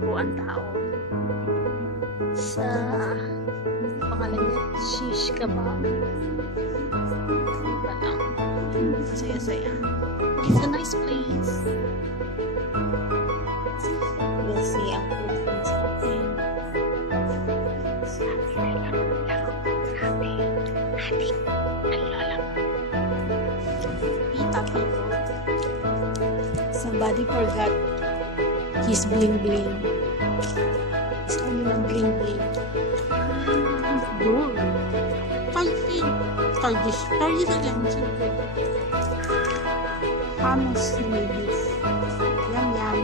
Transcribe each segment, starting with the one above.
po ang tao sa pangalan niya, shish kebab. Iba lang. Masaya-saya. It's a nice place. We'll see ang food sa atin. Somebody forgot his bling bling. It's only one bling bling. Good. Try this again. Hummus ladies. Yum yum.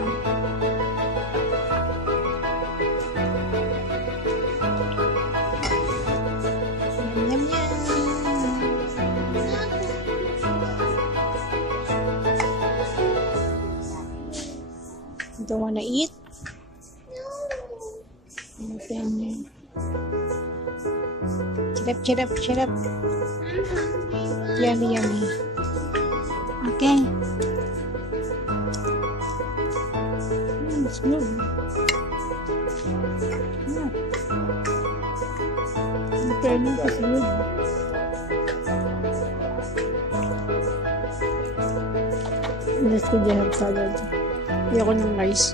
Yum yum yum. You don't wanna eat? No. Then chirap. Yummy. Okay. It's good. Yeah. Okay, it's good. Let's go have salad. Ayoko ng rice.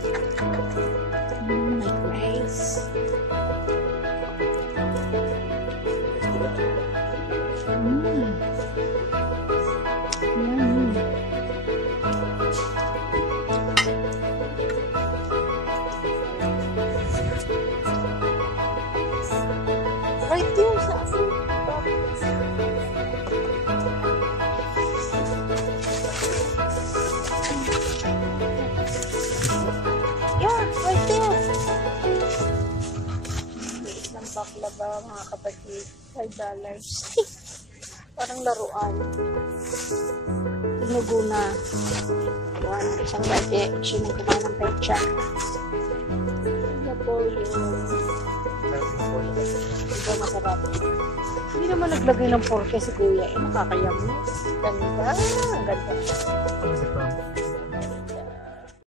Like rice. Yummy. Right there sa asin. Yeah, right there. Liit ng baklava, mga kapatid. $5. Parang laruan. Tinugo na. Isang bate. Siya nang kumain ng pecha. Ano po yung ito masarap. Hindi naman naglagay ng porke si kuya. Nakakayam. Ganda. Ang ganda.